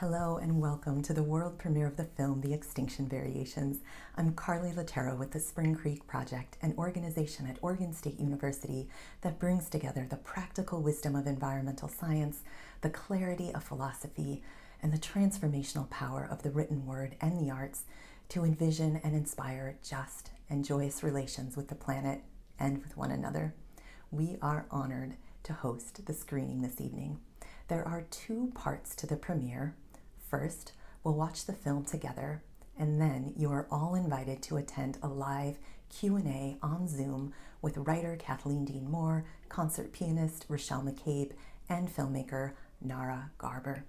Hello and welcome to the world premiere of the film, The Extinction Variations. I'm Carly Latero with the Spring Creek Project, an organization at Oregon State University that brings together the practical wisdom of environmental science, the clarity of philosophy, and the transformational power of the written word and the arts to envision and inspire just and joyous relations with the planet and with one another. We are honored to host the screening this evening. There are two parts to the premiere. First, we'll watch the film together, and then you are all invited to attend a live Q&A on Zoom with writer Kathleen Dean Moore, concert pianist Rachelle McCabe, and filmmaker Nara Garber.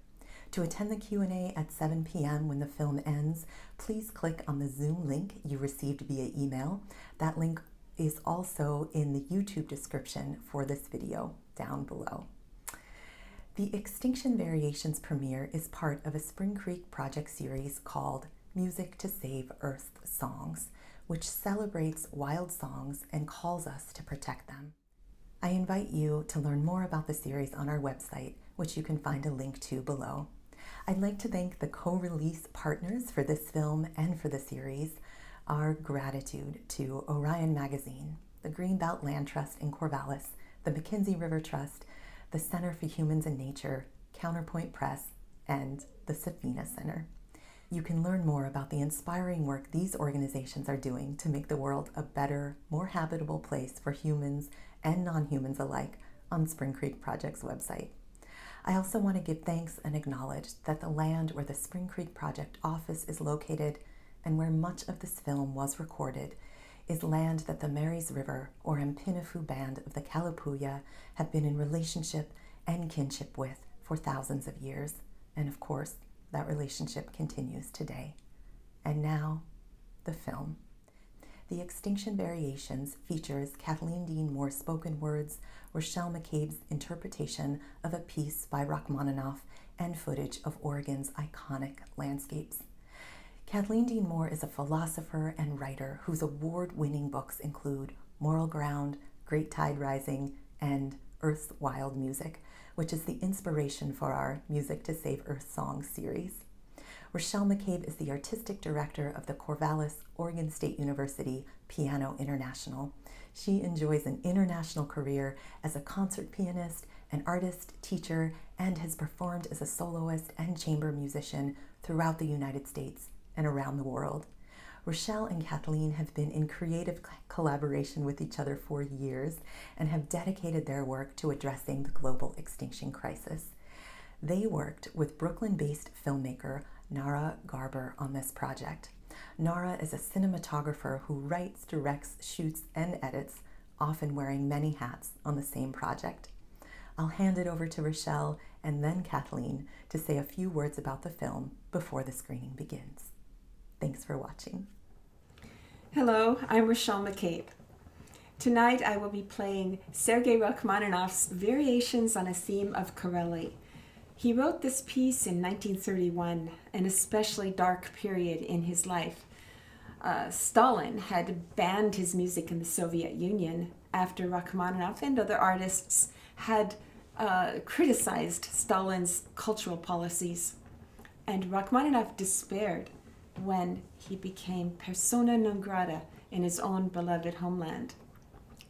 To attend the Q&A at 7 p.m. when the film ends, please click on the Zoom link you received via email. That link is also in the YouTube description for this video down below. The Extinction Variations premiere is part of a Spring Creek Project series called Music to Save Earth Songs, which celebrates wild songs and calls us to protect them. I invite you to learn more about the series on our website, which you can find a link to below. I'd like to thank the co-release partners for this film and for the series. Our gratitude to Orion Magazine, the Greenbelt Land Trust in Corvallis, the McKinsey River Trust, the Center for Humans and Nature, Counterpoint Press, and the Safina Center. You can learn more about the inspiring work these organizations are doing to make the world a better, more habitable place for humans and non-humans alike on Spring Creek Project's website. I also want to give thanks and acknowledge that the land where the Spring Creek Project office is located and where much of this film was recorded is land that the Marys River or Mpinifu Band of the Kalapuya have been in relationship and kinship with for thousands of years. And of course, that relationship continues today. And now, the film. The Extinction Variations features Kathleen Dean Moore's spoken words, Rachelle McCabe's interpretation of a piece by Rachmaninoff, and footage of Oregon's iconic landscapes. Kathleen Dean Moore is a philosopher and writer whose award-winning books include Moral Ground, Great Tide Rising, and Earth's Wild Music, which is the inspiration for our Music to Save Earth Songs series. Rachelle McCabe is the artistic director of the Corvallis, Oregon State University Piano International. She enjoys an international career as a concert pianist, an artist, teacher, and has performed as a soloist and chamber musician throughout the United States and around the world. Rachelle and Kathleen have been in creative collaboration with each other for years and have dedicated their work to addressing the global extinction crisis. They worked with Brooklyn-based filmmaker Nara Garber on this project. Nara is a cinematographer who writes, directs, shoots, and edits, often wearing many hats on the same project. I'll hand it over to Rachelle and then Kathleen to say a few words about the film before the screening begins. Thanks for watching. Hello, I'm Rachelle McCabe. Tonight I will be playing Sergei Rachmaninoff's Variations on a Theme of Corelli. He wrote this piece in 1931, an especially dark period in his life. Stalin had banned his music in the Soviet Union after Rachmaninoff and other artists had criticized Stalin's cultural policies. And Rachmaninoff despaired when he became persona non grata in his own beloved homeland.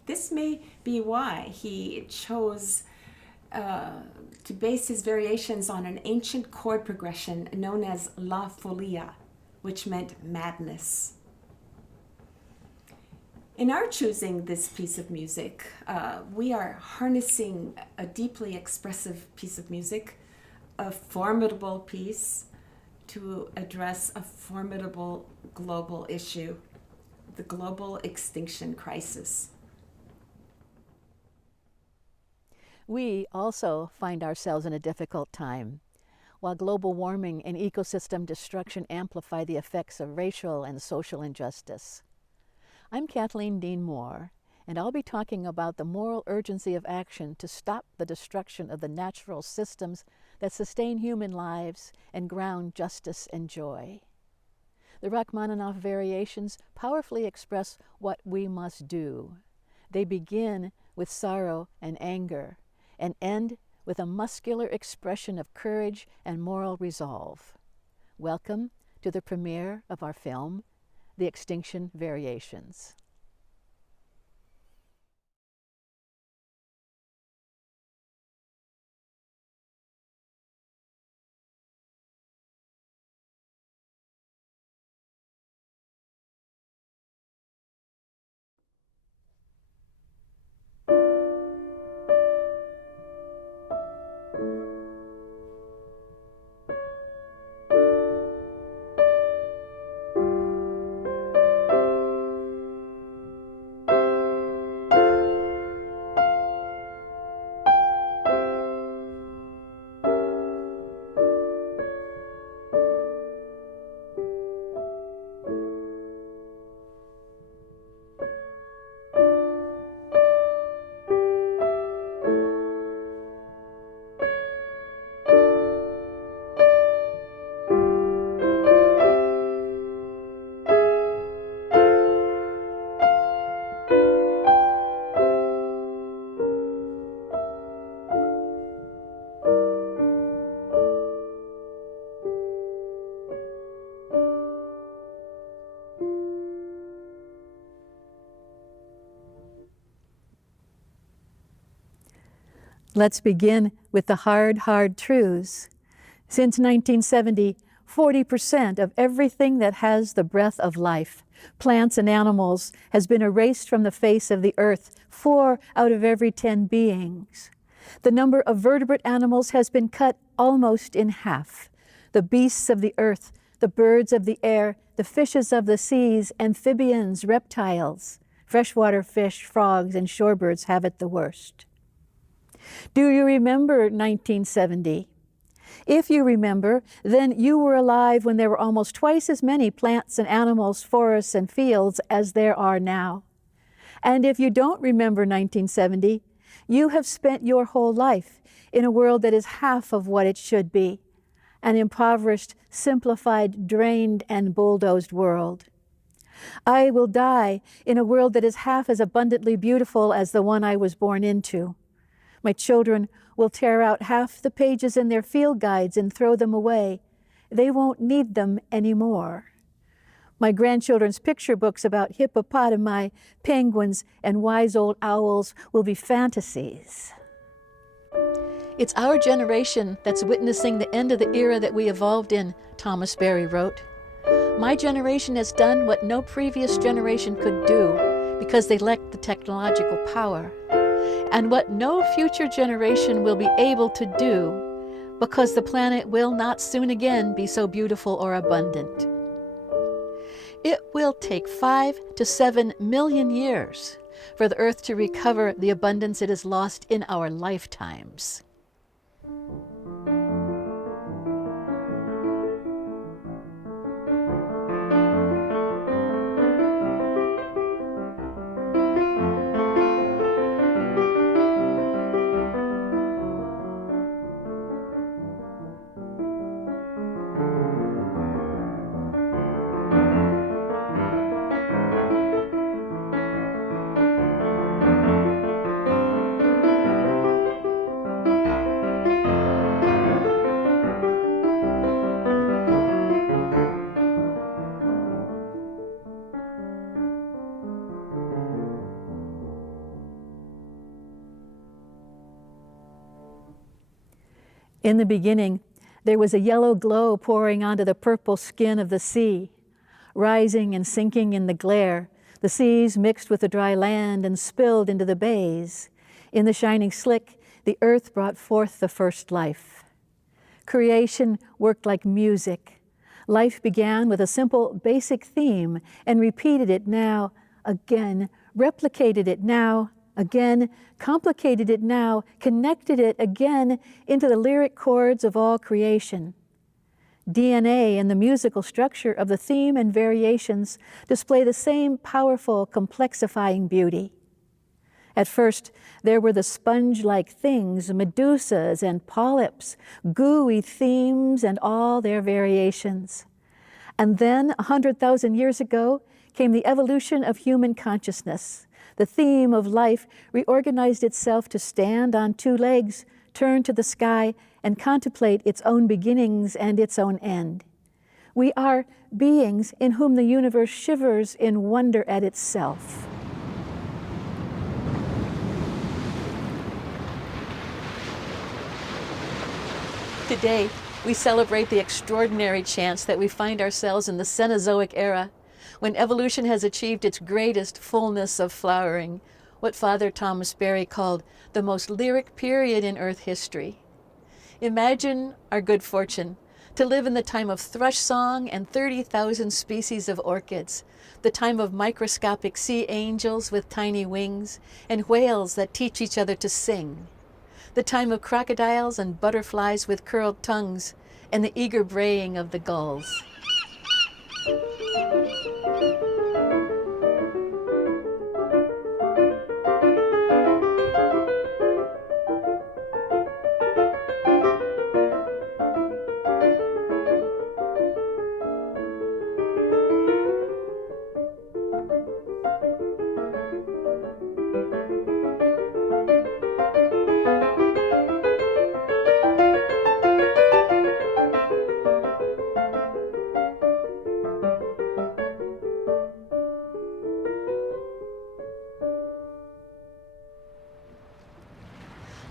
This may be why he chose to base his variations on an ancient chord progression known as La Folia, which meant madness. In our choosing this piece of music, we are harnessing a deeply expressive piece of music, a formidable piece to address a formidable global issue, the global extinction crisis. We also find ourselves in a difficult time. While global warming and ecosystem destruction amplify the effects of racial and social injustice. I'm Kathleen Dean Moore, and I'll be talking about the moral urgency of action to stop the destruction of the natural systems that sustain human lives and ground justice and joy. The Rachmaninoff variations powerfully express what we must do. They begin with sorrow and anger, and end with a muscular expression of courage and moral resolve. Welcome to the premiere of our film, The Extinction Variations. Let's begin with the hard truths. Since 1970, 40% of everything that has the breath of life, plants and animals, has been erased from the face of the earth, 4 out of every 10 beings. The number of vertebrate animals has been cut almost in half. The beasts of the earth, the birds of the air, the fishes of the seas, amphibians, reptiles, freshwater fish, frogs, and shorebirds have it the worst. Do you remember 1970? If you remember, then you were alive when there were almost twice as many plants and animals, forests and fields as there are now. And if you don't remember 1970, you have spent your whole life in a world that is half of what it should be, an impoverished, simplified, drained, and bulldozed world. I will die in a world that is half as abundantly beautiful as the one I was born into. My children will tear out half the pages in their field guides and throw them away. They won't need them anymore. My grandchildren's picture books about hippopotami, penguins, and wise old owls will be fantasies. It's our generation that's witnessing the end of the era that we evolved in, Thomas Berry wrote. My generation has done what no previous generation could do because they lacked the technological power, and what no future generation will be able to do because the planet will not soon again be so beautiful or abundant. It will take 5 to 7 million years for the Earth to recover the abundance it has lost in our lifetimes. In the beginning, there was a yellow glow pouring onto the purple skin of the sea, rising and sinking in the glare. The seas mixed with the dry land and spilled into the bays. In the shining slick, the earth brought forth the first life. Creation worked like music. Life began with a simple, basic theme and repeated it now, again, replicated it now, again, complicated it now, connected it again into the lyric chords of all creation. DNA and the musical structure of the theme and variations display the same powerful, complexifying beauty. At first, there were the sponge-like things, medusas and polyps, gooey themes and all their variations. And then, 100,000 years ago, came the evolution of human consciousness. The theme of life reorganized itself to stand on 2 legs, turn to the sky and contemplate its own beginnings and its own end. We are beings in whom the universe shivers in wonder at itself. Today, we celebrate the extraordinary chance that we find ourselves in the Cenozoic era, when evolution has achieved its greatest fullness of flowering, what Father Thomas Berry called the most lyric period in Earth history. Imagine our good fortune to live in the time of thrush song and 30,000 species of orchids, the time of microscopic sea angels with tiny wings, and whales that teach each other to sing, the time of crocodiles and butterflies with curled tongues, and the eager braying of the gulls.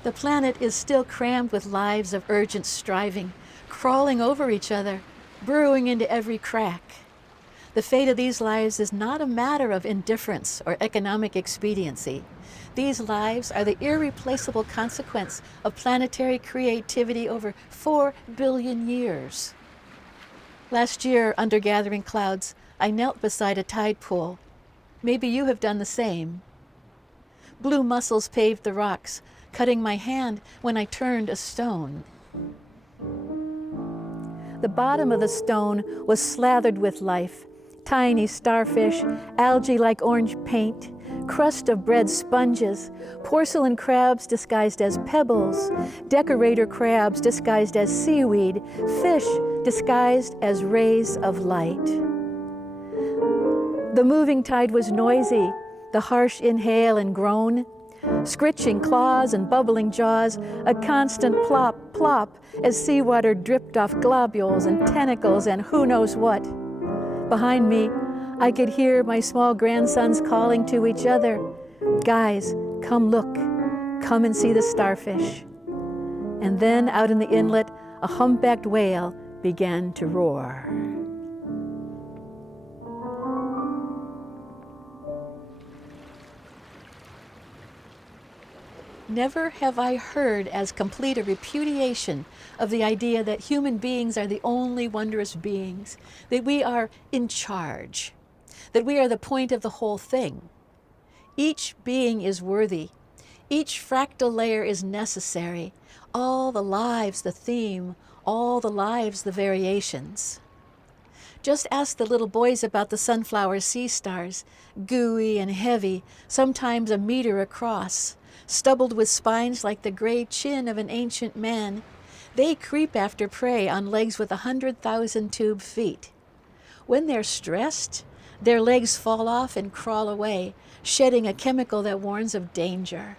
The planet is still crammed with lives of urgent striving, crawling over each other, burrowing into every crack. The fate of these lives is not a matter of indifference or economic expediency. These lives are the irreplaceable consequence of planetary creativity over 4 billion years. Last year, under gathering clouds, I knelt beside a tide pool. Maybe you have done the same. Blue mussels paved the rocks, cutting my hand when I turned a stone. The bottom of the stone was slathered with life, tiny starfish, algae like orange paint, crust of bread sponges, porcelain crabs disguised as pebbles, decorator crabs disguised as seaweed, fish disguised as rays of light. The moving tide was noisy, the harsh inhale and groan, scritching claws and bubbling jaws, a constant plop, plop, as seawater dripped off globules and tentacles and who knows what. Behind me, I could hear my small grandsons calling to each other, "Guys, come look, come and see the starfish." And then out in the inlet, a humpbacked whale began to roar. Never have I heard as complete a repudiation of the idea that human beings are the only wondrous beings, that we are in charge, that we are the point of the whole thing. Each being is worthy. Each fractal layer is necessary. All the lives the theme, all the lives the variations. Just ask the little boys about the sunflower sea stars, gooey and heavy, sometimes a meter across, stubbled with spines like the gray chin of an ancient man. They creep after prey on legs with 100,000 tube feet. When they're stressed, their legs fall off and crawl away, shedding a chemical that warns of danger.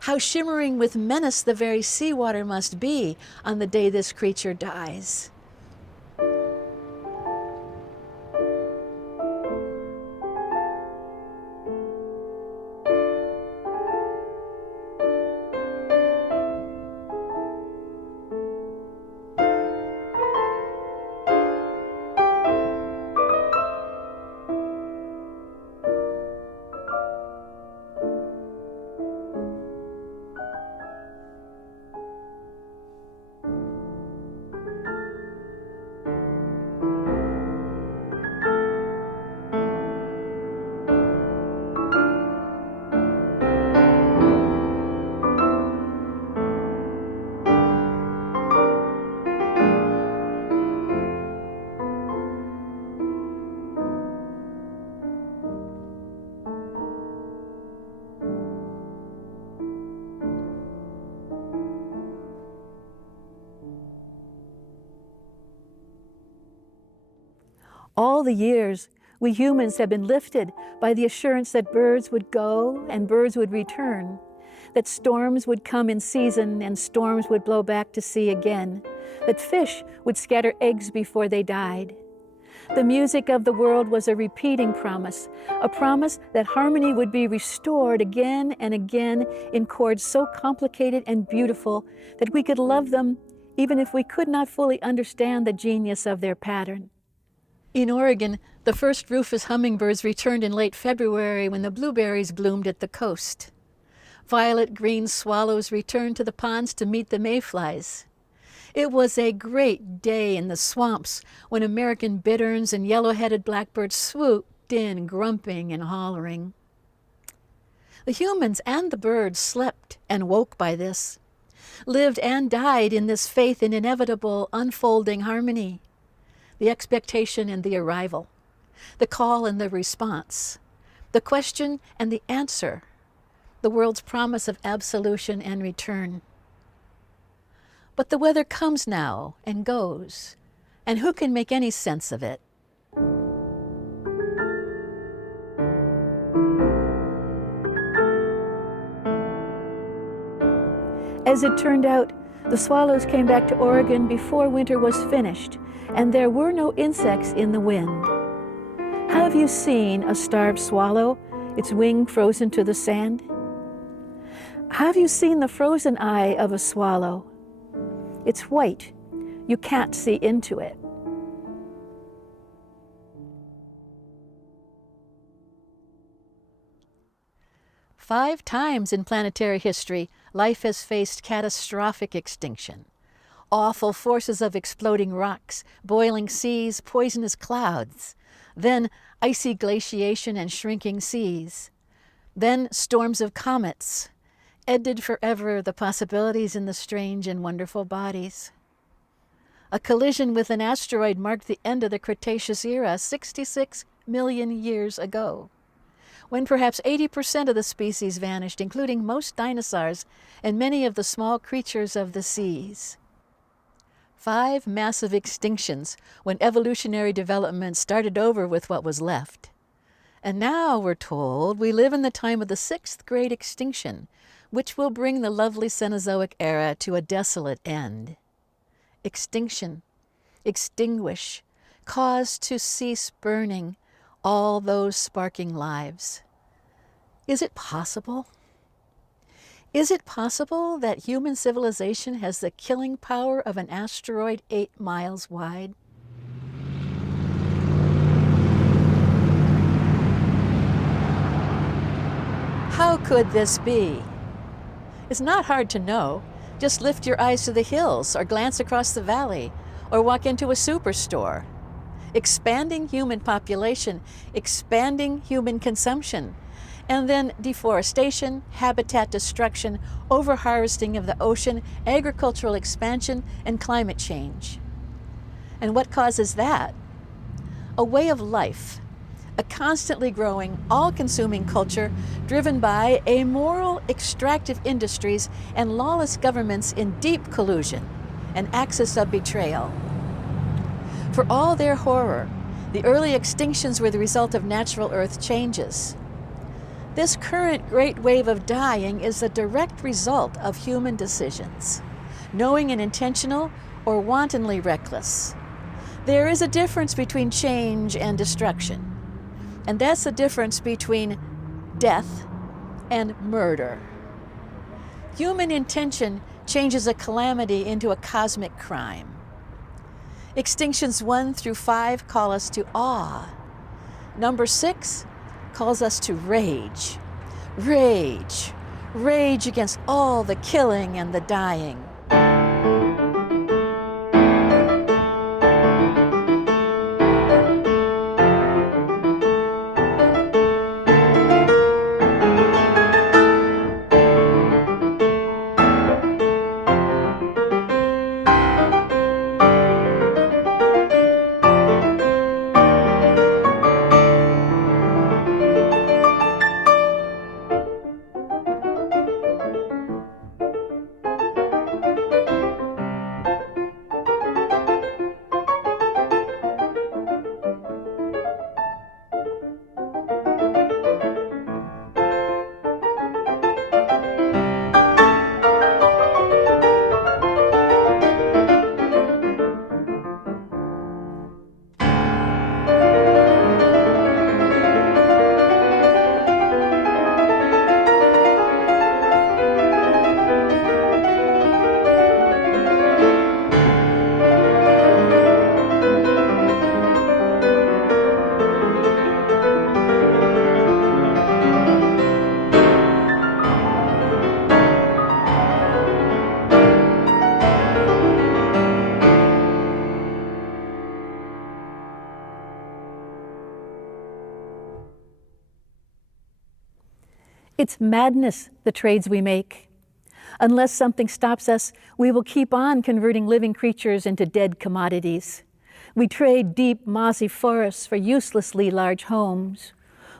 How shimmering with menace the very seawater must be on the day this creature dies. All the years, we humans have been lifted by the assurance that birds would go and birds would return, that storms would come in season and storms would blow back to sea again, that fish would scatter eggs before they died. The music of the world was a repeating promise, a promise that harmony would be restored again and again in chords so complicated and beautiful that we could love them even if we could not fully understand the genius of their pattern. In Oregon, the first rufous hummingbirds returned in late February when the blueberries bloomed at the coast. Violet-green swallows returned to the ponds to meet the mayflies. It was a great day in the swamps when American bitterns and yellow-headed blackbirds swooped in, grumping and hollering. The humans and the birds slept and woke by this, lived and died in this faith in inevitable, unfolding harmony, the expectation and the arrival, the call and the response, the question and the answer, the world's promise of absolution and return. But the weather comes now and goes, and who can make any sense of it? As it turned out, the swallows came back to Oregon before winter was finished, and there were no insects in the wind. Have you seen a starved swallow, its wing frozen to the sand? Have you seen the frozen eye of a swallow? It's white. You can't see into it. Five times in planetary history, life has faced catastrophic extinction. Awful forces of exploding rocks, boiling seas, poisonous clouds. Then icy glaciation and shrinking seas. Then storms of comets. Ended forever the possibilities in the strange and wonderful bodies. A collision with an asteroid marked the end of the Cretaceous era 66 million years ago, when perhaps 80% of the species vanished, including most dinosaurs and many of the small creatures of the seas. 5 massive extinctions when evolutionary development started over with what was left. And now, we're told, we live in the time of the 6th great extinction, which will bring the lovely Cenozoic era to a desolate end. Extinction, extinguish, cause to cease burning all those sparking lives. Is it possible? Is it possible that human civilization has the killing power of an asteroid 8 miles wide? How could this be? It's not hard to know. Just lift your eyes to the hills, or glance across the valley, or walk into a superstore. Expanding human population, expanding human consumption, and then deforestation, habitat destruction, overharvesting of the ocean, agricultural expansion, and climate change. And what causes that? A way of life, a constantly growing, all-consuming culture driven by amoral, extractive industries and lawless governments in deep collusion, an axis of betrayal. For all their horror, the early extinctions were the result of natural earth changes. This current great wave of dying is the direct result of human decisions, knowing and intentional or wantonly reckless. There is a difference between change and destruction. And that's the difference between death and murder. Human intention changes a calamity into a cosmic crime. Extinctions 1 through 5 call us to awe. Number 6 calls us to rage. Rage. Rage against all the killing and the dying. It's madness, the trades we make. Unless something stops us, we will keep on converting living creatures into dead commodities. We trade deep, mossy forests for uselessly large homes.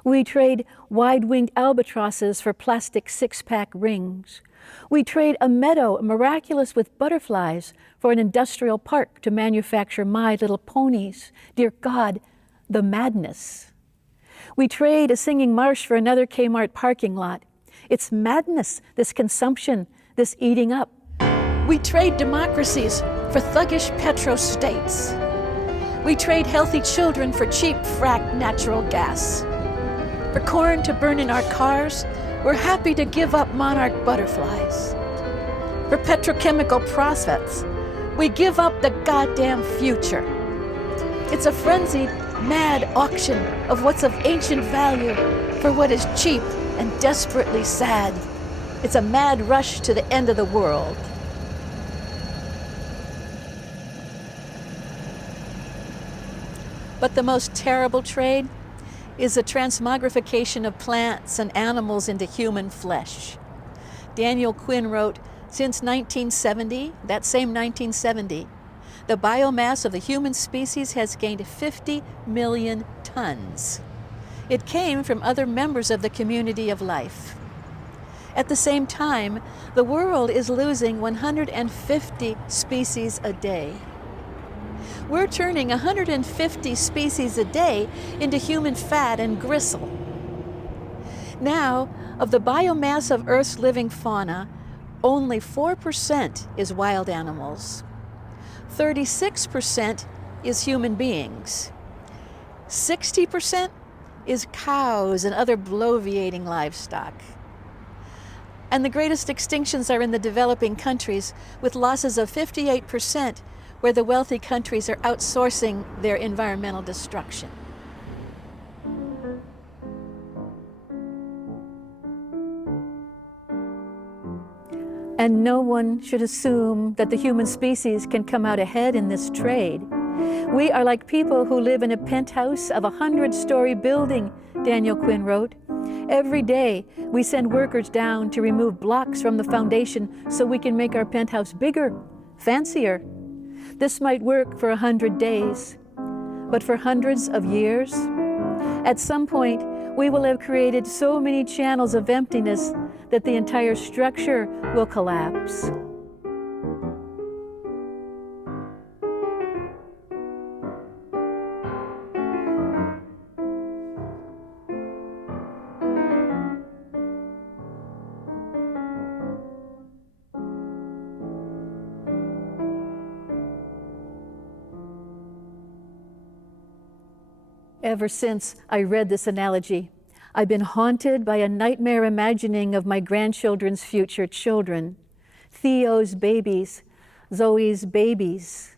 We trade wide-winged albatrosses for plastic six-pack rings. We trade a meadow miraculous with butterflies for an industrial park to manufacture My Little Ponies. Dear God, the madness. We trade a singing marsh for another Kmart parking lot. It's madness, this consumption, this eating up. We trade democracies for thuggish petro-states. We trade healthy children for cheap fracked natural gas. For corn to burn in our cars, we're happy to give up monarch butterflies. For petrochemical profits, we give up the goddamn future. It's a frenzied, mad auction of what's of ancient value for what is cheap and desperately sad. It's a mad rush to the end of the world. But the most terrible trade is the transmogrification of plants and animals into human flesh. Daniel Quinn wrote, since 1970, that same 1970, the biomass of the human species has gained 50 million tons. It came from other members of the community of life. At the same time, the world is losing 150 species a day. We're turning 150 species a day into human fat and gristle. Now, of the biomass of Earth's living fauna, only 4% is wild animals. 36% is human beings. 60% is cows and other bloviating livestock. And the greatest extinctions are in the developing countries, with losses of 58%, where the wealthy countries are outsourcing their environmental destruction. And no one should assume that the human species can come out ahead in this trade. We are like people who live in a penthouse of a 100-story building, Daniel Quinn wrote. Every day, we send workers down to remove blocks from the foundation so we can make our penthouse bigger, fancier. This might work for 100 days, but for hundreds of years? At some point, we will have created so many channels of emptiness that the entire structure will collapse. Ever since I read this analogy, I've been haunted by a nightmare imagining of my grandchildren's future children, Theo's babies, Zoe's babies.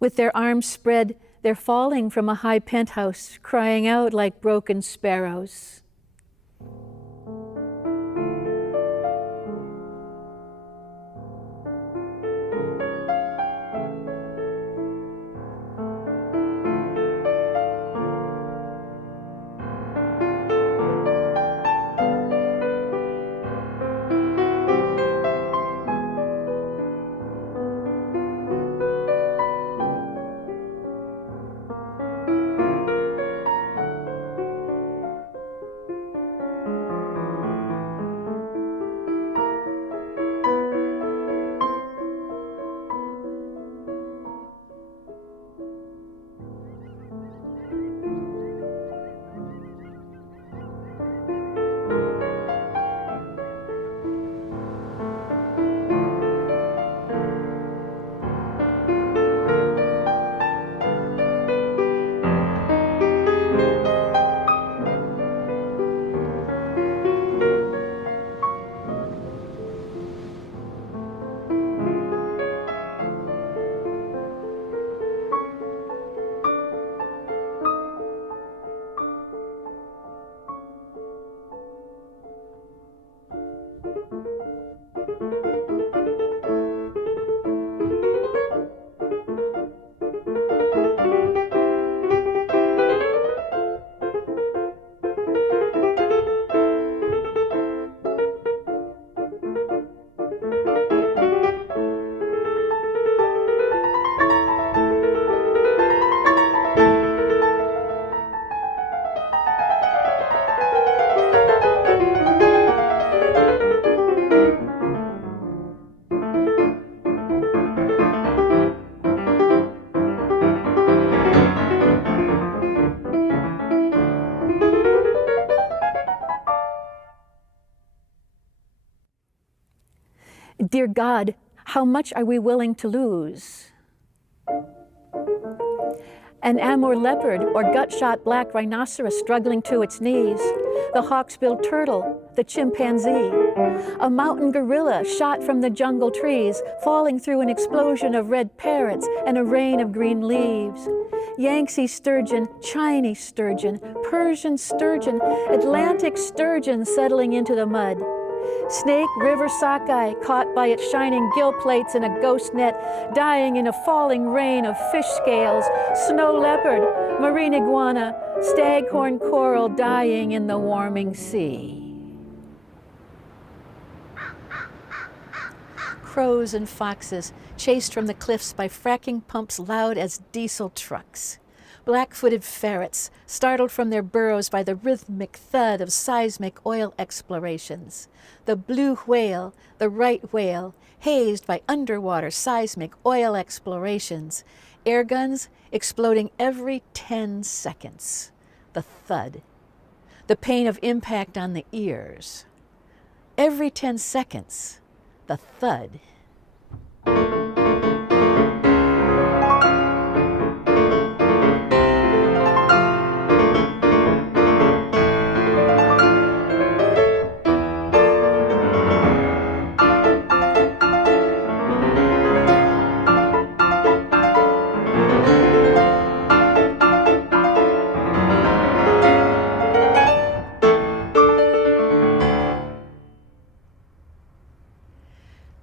With their arms spread, they're falling from a high penthouse, crying out like broken sparrows. Dear God, how much are we willing to lose? An Amur leopard or gut-shot black rhinoceros struggling to its knees, the hawksbill turtle, the chimpanzee, a mountain gorilla shot from the jungle trees, falling through an explosion of red parrots and a rain of green leaves, Yangtze sturgeon, Chinese sturgeon, Persian sturgeon, Atlantic sturgeon settling into the mud, snake river sockeye caught by its shining gill plates in a ghost net, dying in a falling rain of fish scales, snow leopard, marine iguana, staghorn coral dying in the warming sea. Crows and foxes chased from the cliffs by fracking pumps loud as diesel trucks. Black-footed ferrets startled from their burrows by the rhythmic thud of seismic oil explorations. The blue whale, the right whale, hazed by underwater seismic oil explorations. Air guns exploding every 10 seconds. The thud. The pain of impact on the ears. Every 10 seconds, the thud.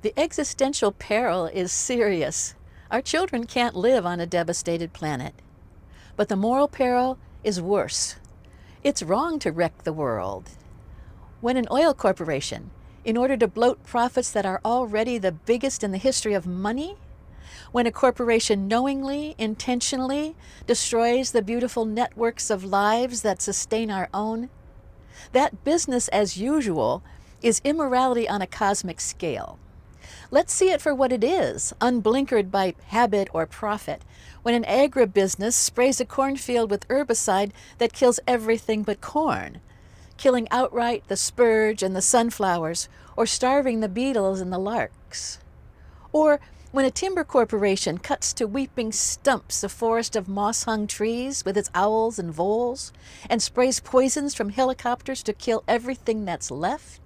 The existential peril is serious. Our children can't live on a devastated planet. But the moral peril is worse. It's wrong to wreck the world. When an oil corporation, in order to bloat profits that are already the biggest in the history of money, when a corporation knowingly, intentionally destroys the beautiful networks of lives that sustain our own, that business as usual is immorality on a cosmic scale. Let's see it for what it is, unblinkered by habit or profit, when an agribusiness sprays a cornfield with herbicide that kills everything but corn, killing outright the spurge and the sunflowers, or starving the beetles and the larks. Or when a timber corporation cuts to weeping stumps a forest of moss-hung trees with its owls and voles, and sprays poisons from helicopters to kill everything that's left.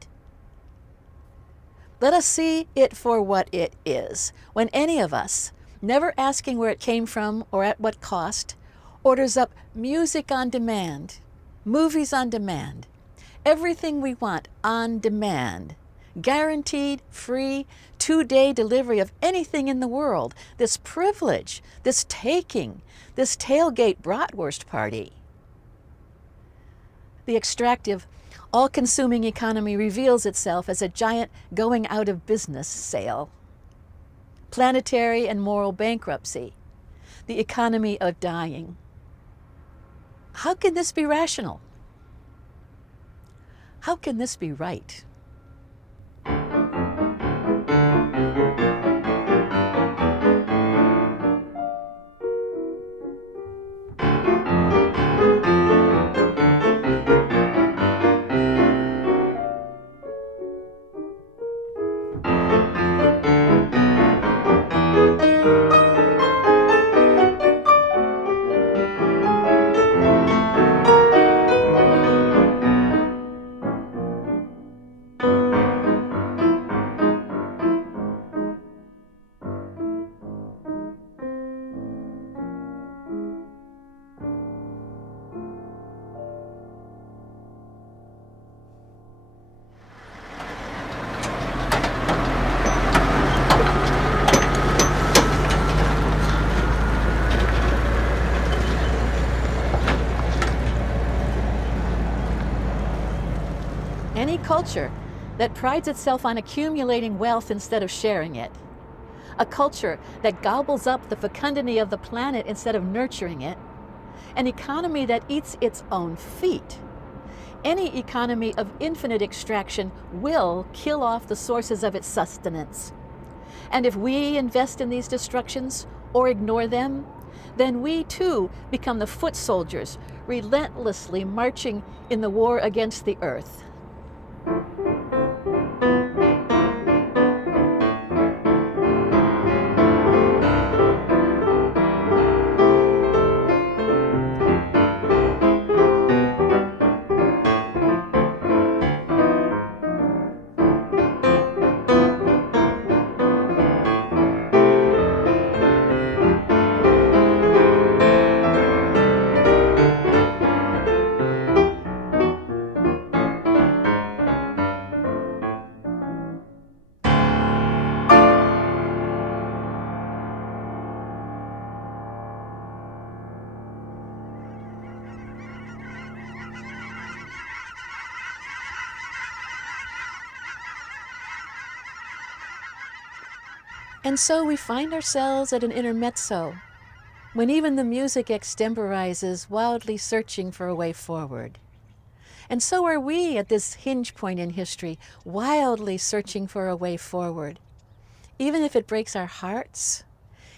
Let us see it for what it is, when any of us, never asking where it came from or at what cost, orders up music on demand, movies on demand, everything we want on demand, guaranteed, free, 2-day delivery of anything in the world, this privilege, this taking, this tailgate bratwurst party. The extractive, all-consuming economy reveals itself as a giant going-out-of-business sale. Planetary and moral bankruptcy, the economy of dying. How can this be rational? How can this be right? Any culture that prides itself on accumulating wealth instead of sharing it, a culture that gobbles up the fecundity of the planet instead of nurturing it, an economy that eats its own feet, any economy of infinite extraction will kill off the sources of its sustenance. And if we invest in these destructions or ignore them, then we too become the foot soldiers relentlessly marching in the war against the earth. And so we find ourselves at an intermezzo, when even the music extemporizes, wildly searching for a way forward. And so are we at this hinge point in history, wildly searching for a way forward. Even if it breaks our hearts,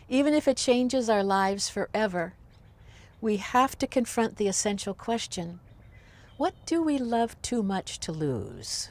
even if it changes our lives forever, we have to confront the essential question: what do we love too much to lose?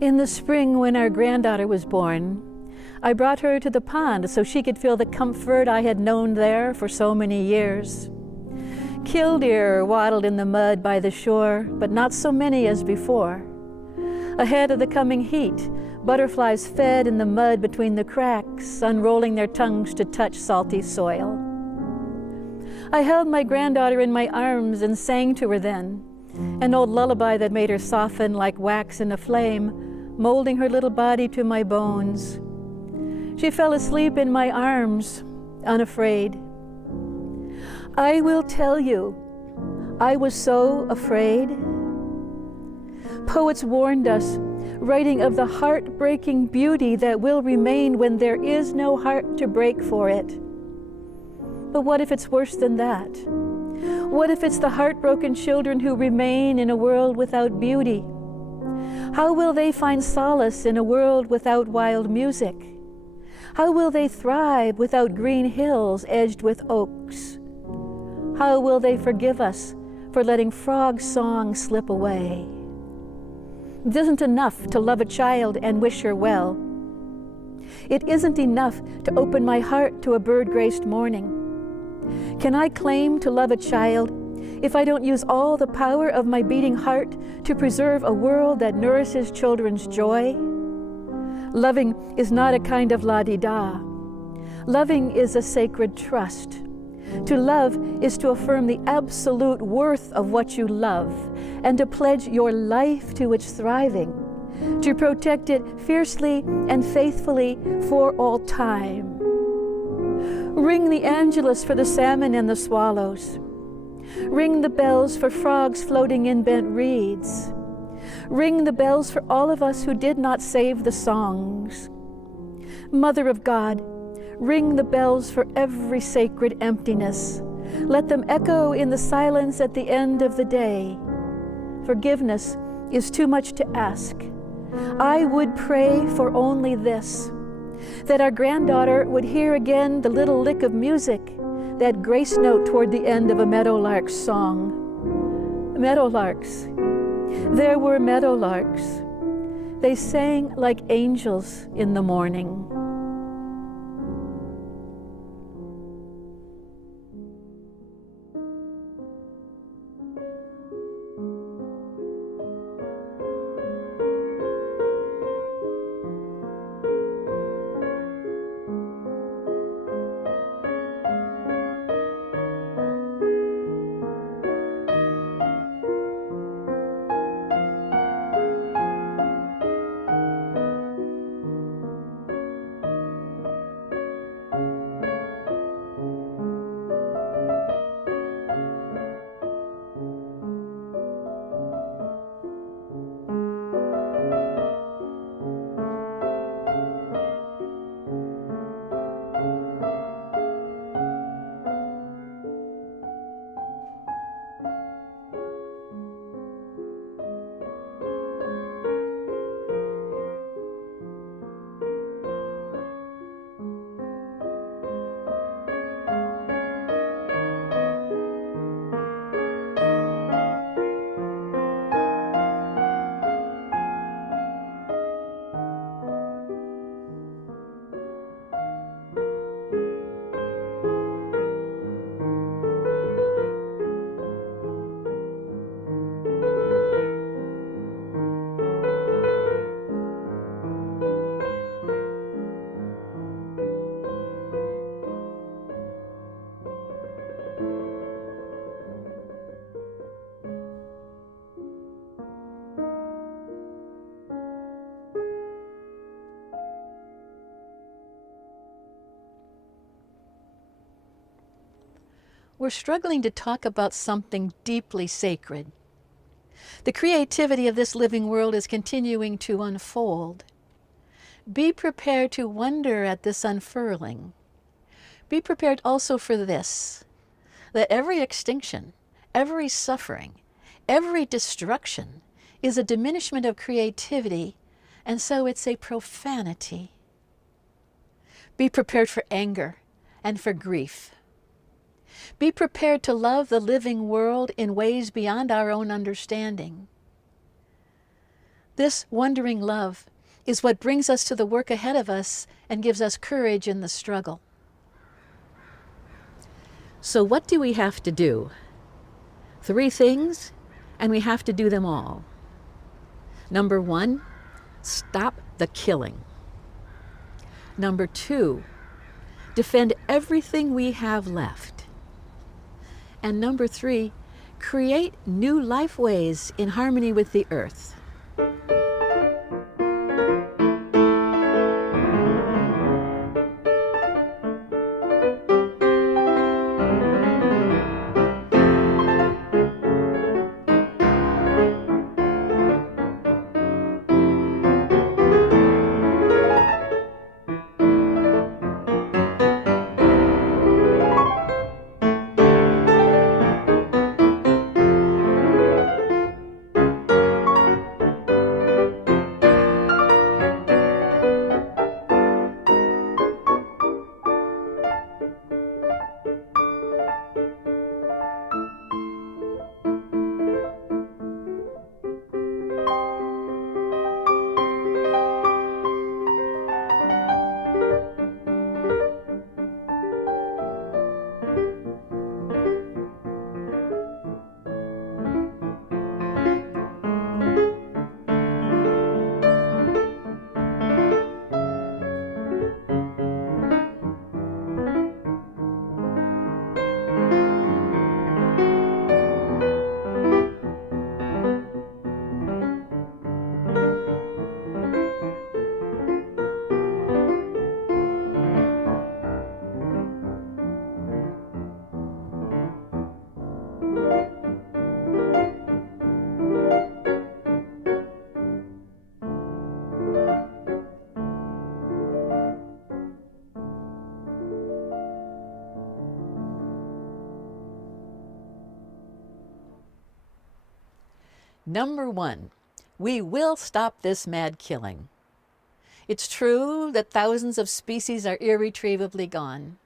In the spring, when our granddaughter was born, I brought her to the pond so she could feel the comfort I had known there for so many years. Killdeer waddled in the mud by the shore, but not so many as before. Ahead of the coming heat, butterflies fed in the mud between the cracks, unrolling their tongues to touch salty soil. I held my granddaughter in my arms and sang to her then, an old lullaby that made her soften like wax in a flame, molding her little body to my bones. She fell asleep in my arms, unafraid. I will tell you, I was so afraid. Poets warned us, writing of the heartbreaking beauty that will remain when there is no heart to break for it. But what if it's worse than that? What if it's the heartbroken children who remain in a world without beauty? How will they find solace in a world without wild music? How will they thrive without green hills edged with oaks? How will they forgive us for letting frog song slip away? It isn't enough to love a child and wish her well. It isn't enough to open my heart to a bird-graced morning. Can I claim to love a child if I don't use all the power of my beating heart to preserve a world that nourishes children's joy? Loving is not a kind of la-di-da. Loving is a sacred trust. To love is to affirm the absolute worth of what you love and to pledge your life to its thriving, to protect it fiercely and faithfully for all time. Ring the Angelus for the salmon and the swallows. Ring the bells for frogs floating in bent reeds. Ring the bells for all of us who did not save the songs. Mother of God, ring the bells for every sacred emptiness. Let them echo in the silence at the end of the day. Forgiveness is too much to ask. I would pray for only this, that our granddaughter would hear again the little lick of music, that grace note toward the end of a meadowlark's song. Meadowlarks. There were meadowlarks. They sang like angels in the morning. We're struggling to talk about something deeply sacred. The creativity of this living world is continuing to unfold. Be prepared to wonder at this unfurling. Be prepared also for this, that every extinction, every suffering, every destruction is a diminishment of creativity, and so it's a profanity. Be prepared for anger and for grief. Be prepared to love the living world in ways beyond our own understanding. This wondering love is what brings us to the work ahead of us and gives us courage in the struggle. So what do we have to do? 3 things, and we have to do them all. Number 1, stop the killing. Number 2, defend everything we have left. And number 3, create new lifeways in harmony with the earth. Number 1, we will stop this mad killing. It's true that thousands of species are irretrievably gone.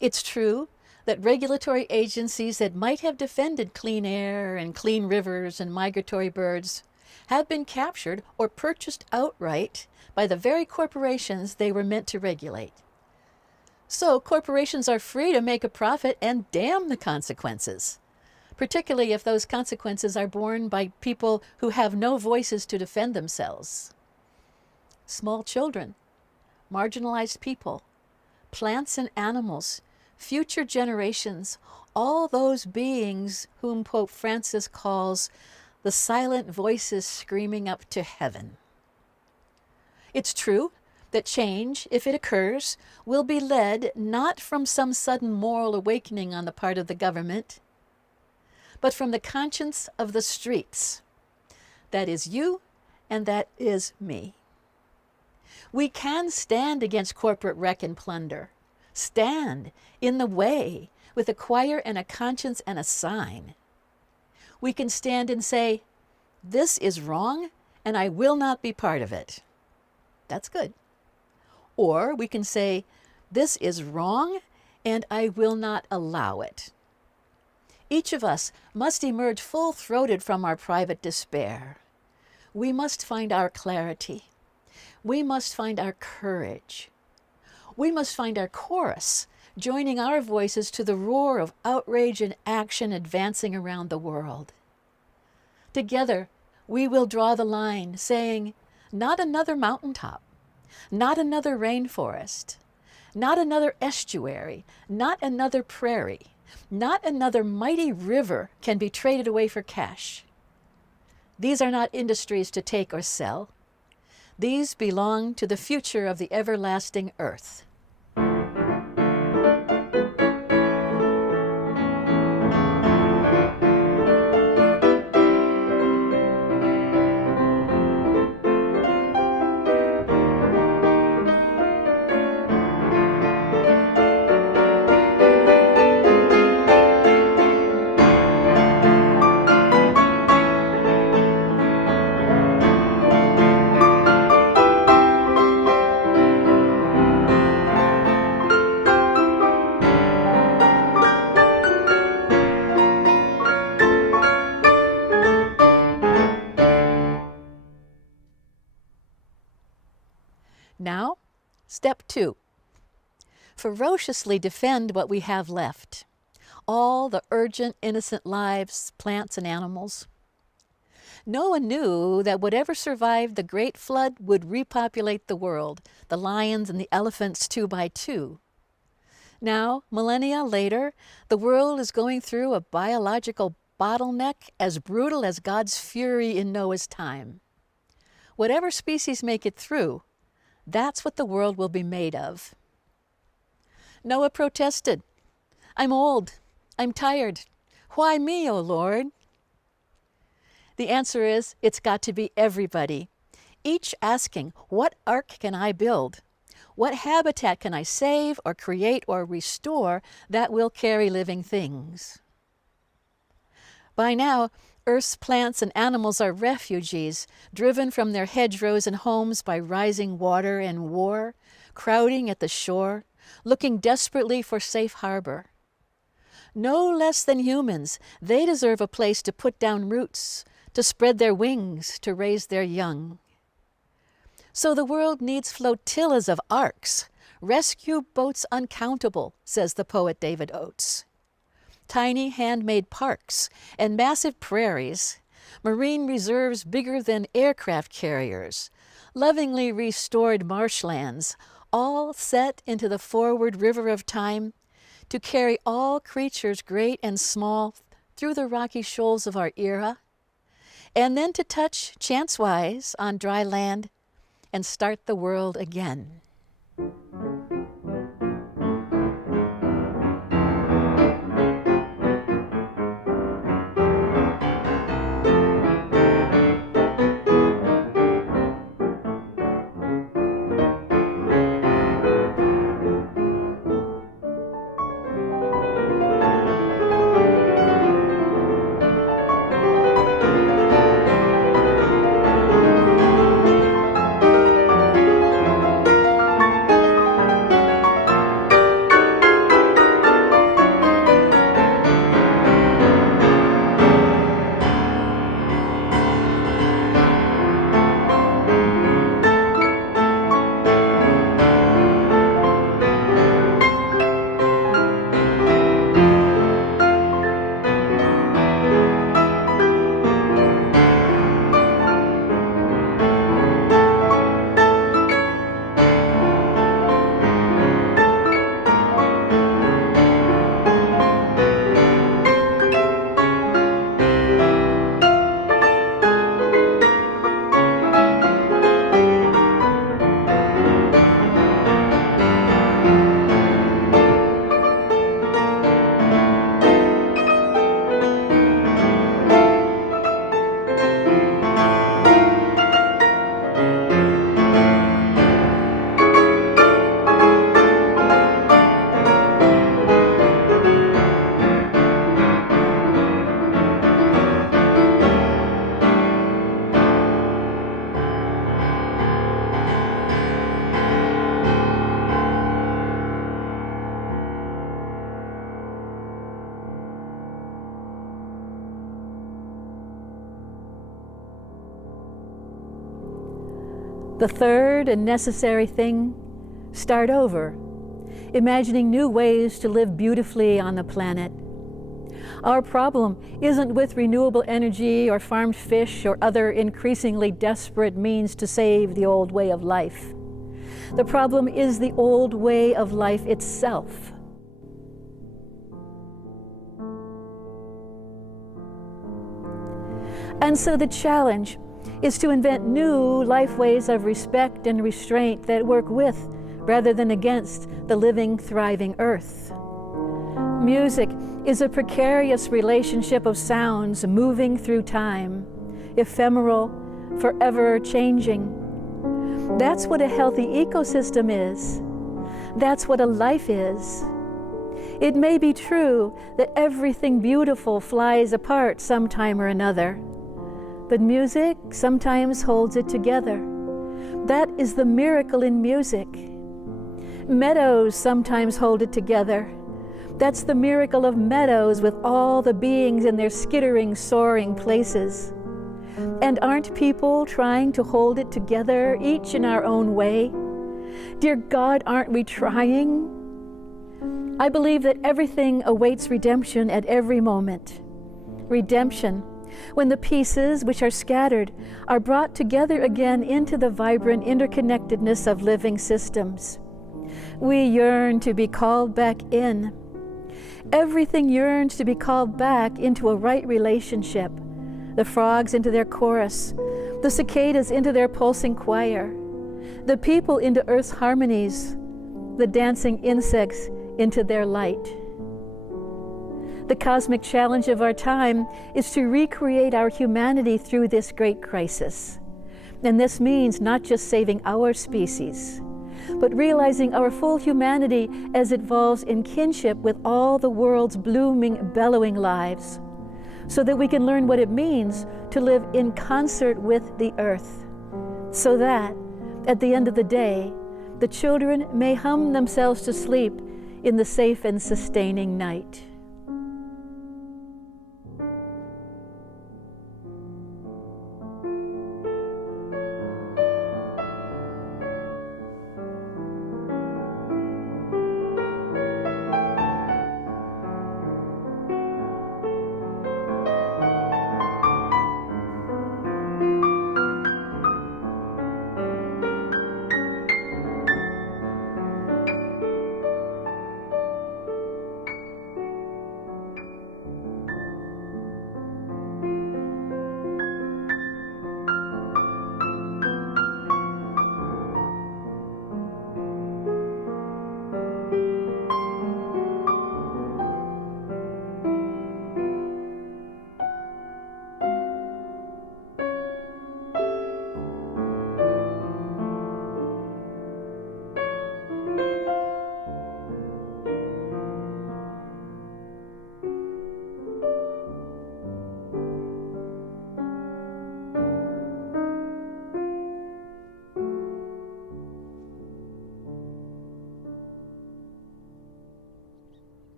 It's true that regulatory agencies that might have defended clean air and clean rivers and migratory birds have been captured or purchased outright by the very corporations they were meant to regulate. So corporations are free to make a profit and damn the consequences, particularly if those consequences are borne by people who have no voices to defend themselves. Small children, marginalized people, plants and animals, future generations, all those beings whom Pope Francis calls the silent voices screaming up to heaven. It's true that change, if it occurs, will be led not from some sudden moral awakening on the part of the government, but from the conscience of the streets. That is you, and that is me. We can stand against corporate wreck and plunder, stand in the way with a choir and a conscience and a sign. We can stand and say, this is wrong and I will not be part of it. That's good. Or we can say, this is wrong and I will not allow it. Each of us must emerge full-throated from our private despair. We must find our clarity. We must find our courage. We must find our chorus, joining our voices to the roar of outrage and action advancing around the world. Together, we will draw the line, saying, not another mountaintop, not another rainforest, not another estuary, not another prairie, not another mighty river can be traded away for cash. These are not industries to take or sell. These belong to the future of the everlasting earth. Now, step 2. Ferociously defend what we have left. All the urgent, innocent lives, plants and animals. Noah knew that whatever survived the great flood would repopulate the world, the lions and the elephants 2 by 2. Now, millennia later, the world is going through a biological bottleneck as brutal as God's fury in Noah's time. Whatever species make it through, that's what the world will be made of. Noah protested, I'm old, I'm tired. Why me, O Lord? The answer is, it's got to be everybody, each asking, what ark can I build? What habitat can I save or create or restore that will carry living things? By now, Earth's plants and animals are refugees, driven from their hedgerows and homes by rising water and war, crowding at the shore, looking desperately for safe harbor. No less than humans, they deserve a place to put down roots, to spread their wings, to raise their young. So the world needs flotillas of arks, rescue boats uncountable, says the poet David Oates. Tiny handmade parks and massive prairies, marine reserves bigger than aircraft carriers, lovingly restored marshlands, all set into the forward river of time to carry all creatures great and small through the rocky shoals of our era, and then to touch chance-wise on dry land and start the world again. The third and necessary thing, start over, imagining new ways to live beautifully on the planet. Our problem isn't with renewable energy or farmed fish or other increasingly desperate means to save the old way of life. The problem is the old way of life itself. And so the challenge is to invent new life ways of respect and restraint that work with, rather than against, the living, thriving earth. Music is a precarious relationship of sounds moving through time, ephemeral, forever changing. That's what a healthy ecosystem is. That's what a life is. It may be true that everything beautiful flies apart sometime or another, but music sometimes holds it together. That is the miracle in music. Meadows sometimes hold it together. That's the miracle of meadows with all the beings in their skittering, soaring places. And aren't people trying to hold it together, each in our own way? Dear God, aren't we trying? I believe that everything awaits redemption at every moment. Redemption, when the pieces which are scattered are brought together again into the vibrant interconnectedness of living systems. We yearn to be called back in. Everything yearns to be called back into a right relationship. The frogs into their chorus, the cicadas into their pulsing choir, the people into Earth's harmonies, the dancing insects into their light. The cosmic challenge of our time is to recreate our humanity through this great crisis. And this means not just saving our species, but realizing our full humanity as it evolves in kinship with all the world's blooming, bellowing lives, so that we can learn what it means to live in concert with the earth, so that, at the end of the day, the children may hum themselves to sleep in the safe and sustaining night.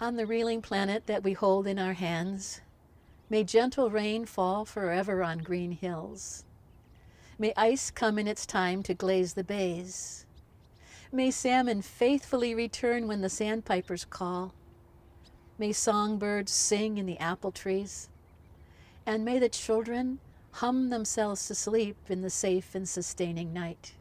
On the reeling planet that we hold in our hands, may gentle rain fall forever on green hills. May ice come in its time to glaze the bays. May salmon faithfully return when the sandpipers call. May songbirds sing in the apple trees. And may the children hum themselves to sleep in the safe and sustaining night.